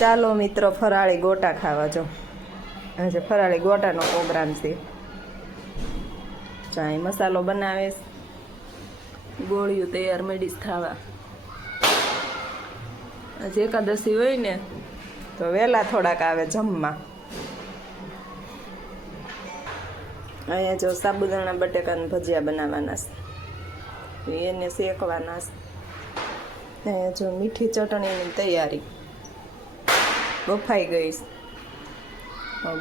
ચાલો મિત્રો ફરાળી ગોટા ખાવા જો. આજે ફરાળી ગોટાનો પ્રોગ્રામ છે. ચાય મસાલો બનાવે, ગોળિયું તૈયાર મેડીસ ખાવા. આજે એકાદશી હોય ને તો વહેલા થોડાક આવે જમવા. અહીંયા જો સાબુદાણા બટેકાના ભજીયા બનાવવાના છે, એને શેકવાના છે. અહીંયા જો મીઠી ચટણીની તૈયારી બફાઈ ગઈ છે,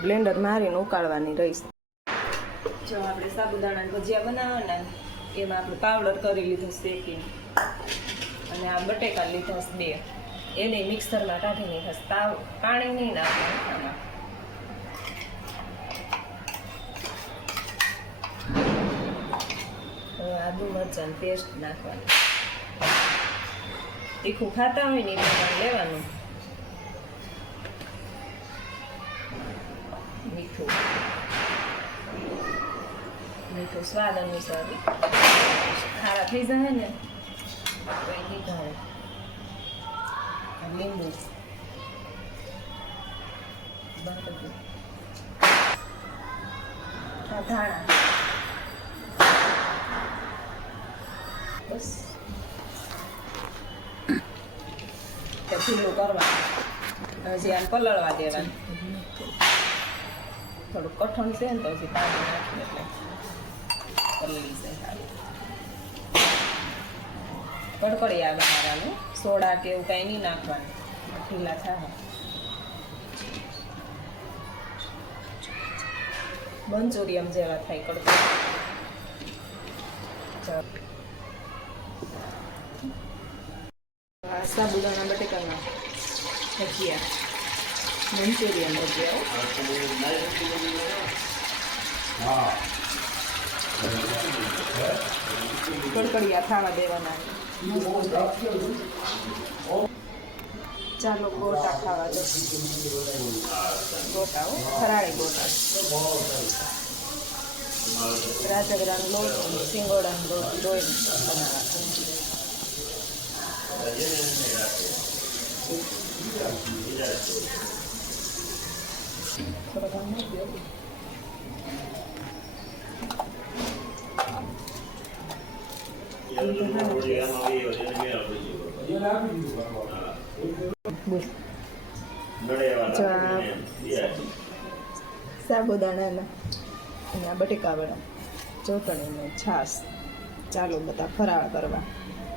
બ્લેન્ડર મારીને ઉકાળવાની રહીશ. જો આપણે સાબુદાણાના ભજીયા બનાવવાના, એમાં આપણે પાવડર કરી લીધો શેકીને, અને આ બટેકા લીધા છે 2, એને મિક્સરમાં કાઢી નાખ્યા. પાણી નહીં નાખવાનું આમાં. આદુ મરચાં પેસ્ટ નાખવાની. તીખું ખાતા હોય ને એ પ્રમાણે લેવાનું. મીઠું સ્વાદ અનુસાર. ખારા થઈ જાય ને તો એ લીધા લીંબુ ધાણા બસ ખુલ્લું કરવાનું. હજી આમ પલળવા દેવાનું. થોડું કઠણ છે ને તો હજી પાણી નાખીએ એટલે પલળી જાય. કડકડી આવે મારાનું. સોડા કે એવું કાંઈ નહીં નાખવાનું, ઢીલા થાય. મંચુરિયમ જેવા થાય કડકડી. સાબુદાણા બટેકાના ભજીયા, મંચુરિયન ભજીયા કડકડિયા ખાવા દેવાના. ચાલો ગોટા ખાવા દો. ગોટા ફરાળી ગોટા, રાજગરાનો લોટ, સિંગોડાનો લોટ ધોઈને સાબુદાણાના અને આ બટેકાવાળા ચોટણીને છાશ. ચાલો બધા ફરાળ કરવા.